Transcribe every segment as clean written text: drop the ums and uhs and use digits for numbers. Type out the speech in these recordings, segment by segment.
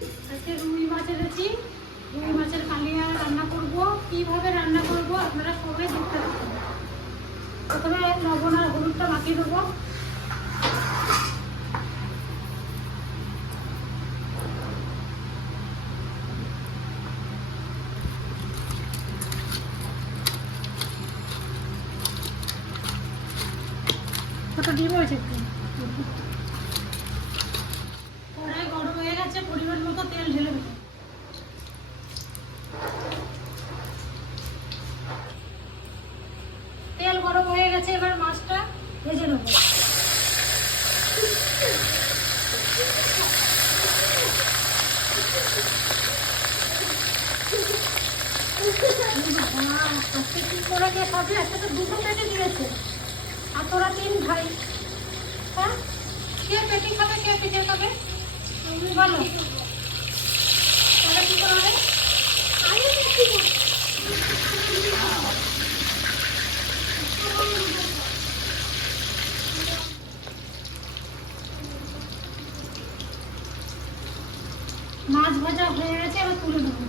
আজকে রুই মাছ এনেছি, রুই মাছের কালিয়া রান্না করব। কিভাবে রান্না করব আপনারা সবাই দেখতে পাবেন। প্রথমে লবণ আর হলুদটা মাখিয়ে দেবো। ছোটো ডিম হয়েছে একটু। কড়াই গরম হয়ে গেছে, পরিমাণ মতো তেল ঢেলে দেবো। তেল গরম হয়ে গেছে, এবার মাছটা ভেজে নেব। আজকে কি করে কে খাবে? একটা তো দুটো পেটে দিয়েছে, আর তোরা 3 ভাই। হ্যাঁ, কে পেটি খাবে, কে পিঠে খাবে? তুমি বলো, তাহলে কি করবে? মাছ ভাজা হয়ে গেছে, এবার তুলে দেবো।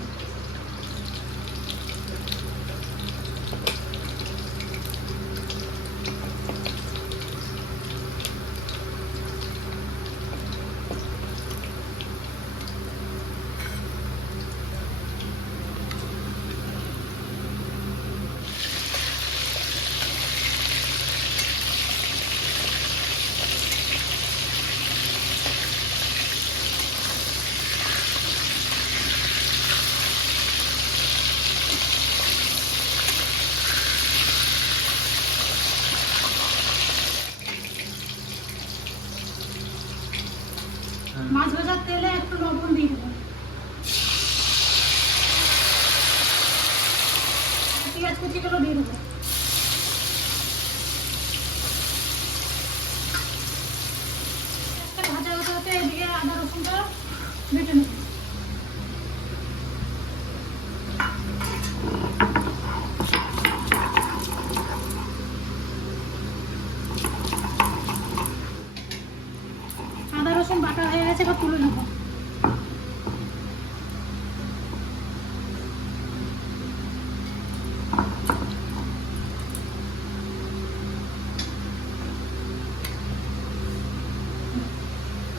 মাছ ভাজার তেলে একটু লবণ দিয়ে দেবো, পেঁয়াজ কুচিগুলো দিয়ে দেবো। ভাজা হতে হতে এদিকে আদা রসুনটা বেটে নেব। আদা রসুন বাটা হয়ে গেছে, এবার তুলে নেব।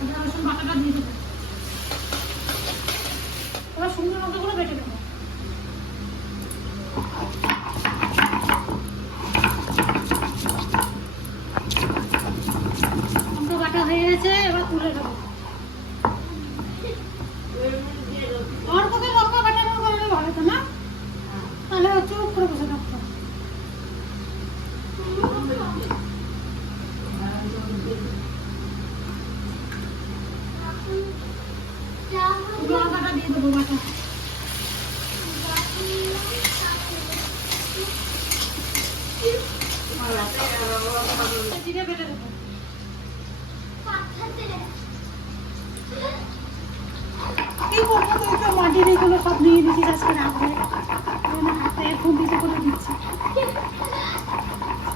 আদা রসুন বাটাটা দিয়ে দেবো, এবার শুকনো লঙ্কাগুলো বেটে দেবো। লঙ্কা বাটা হয়ে গেছে, এবার তুলে দেবো। আর কোথায় লঙ্কা বাটানোর কারণে ভালো তো না, তাহলে চুপ করে বসে থাকতো। লঙ্কাটা দিয়ে দেবো বাটা। জিরে বেটে দেবো। কি করবো, তুই তো মাটির এগুলো সব নিয়ে দিচ্ছিস আজকে রাখবে, হাতে খুন্তিতে করে দিচ্ছি।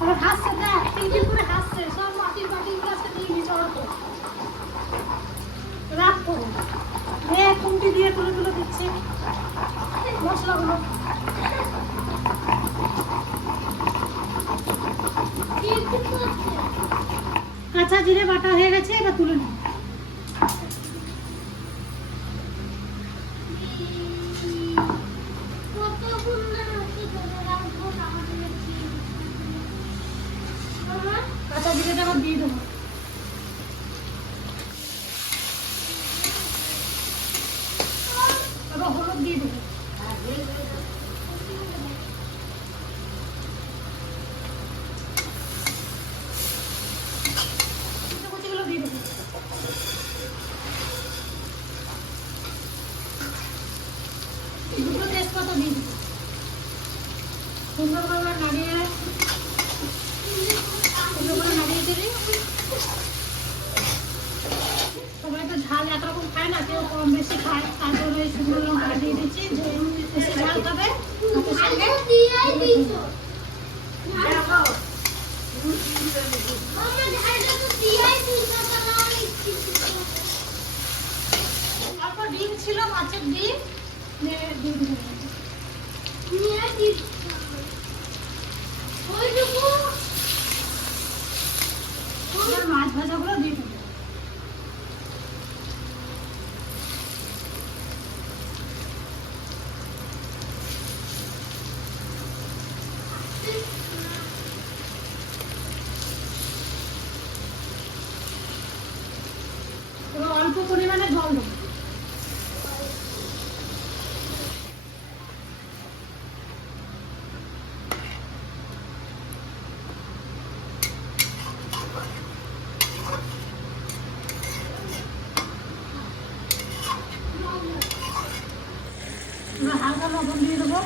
ওরা হাসছে, দেখ টিভি করে হাসছে, সব মাটির বাটিগুলো আজকে নিয়ে দিচ্ছে অল্প। রাগ করে খুন্তি দিয়ে তুলে তুলে দিচ্ছি মশলাগুলো। কাঁচা জিরে বাটা হয়ে গেছে, এবার তুলে নেব। কাঁচা জিরেটা আবার দিয়ে দেবো। এবার হলুদ দিয়ে দেবো। কুচিগুলো দিয়ে দেবো। দুটো তেজপাতা দিয়ে দেবো। সুন্দরভাবে নাড়িয়ে দিলে, সবাই তো ঝাল একরকম খায় না, কেউ কম বেশি খায়, তার জন্য এই শুকনো লঙ্কা দিয়ে দিচ্ছি। যে বেশি ঝাল খাবে অল্প ডিম ছিল, মাছের ডিম ডিম মাছ ভাজাগুলো দিয়ে দেবো। অল্প পরিমাণে জল দেবো। হালকা লবণ দিয়ে দেবো।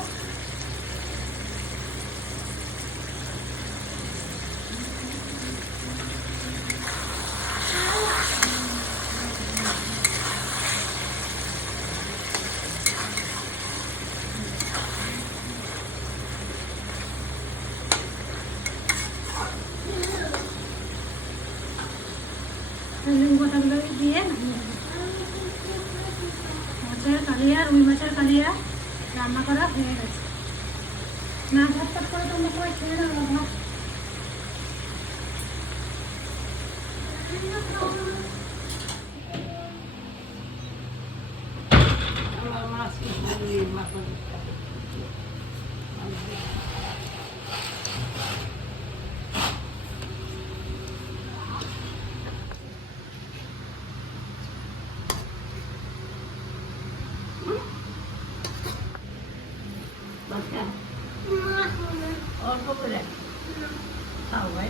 গোটাগুলো দিয়ে মাছের কালিয়া, রুই মাছের কালিয়া রান্না করা হয়ে গেছে। না ঝটপট করে তোমরা সবাই খেয়ে নেবো ভাত। অল্প করে খাও ভাই।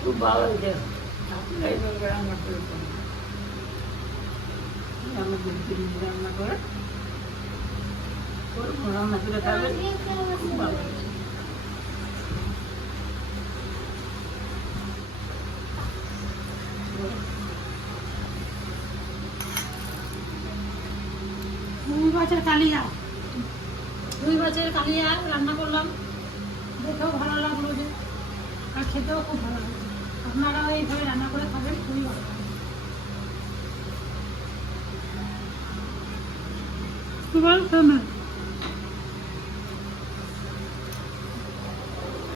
খুব ভালো হয়েছে। রান্না করে রান্না করে রান্না করে খাবে, খুব ভালো হয়েছে। রুই মাছের কালিয়া, রুই মাছের কালিয়া রান্না করলাম, দেখেও ভালো লাগলো যে, আর খেতেও খুব ভালো লাগলো। আপনারাও এইভাবে রান্না করে খাবেন, খুবই ভালো লাগবে।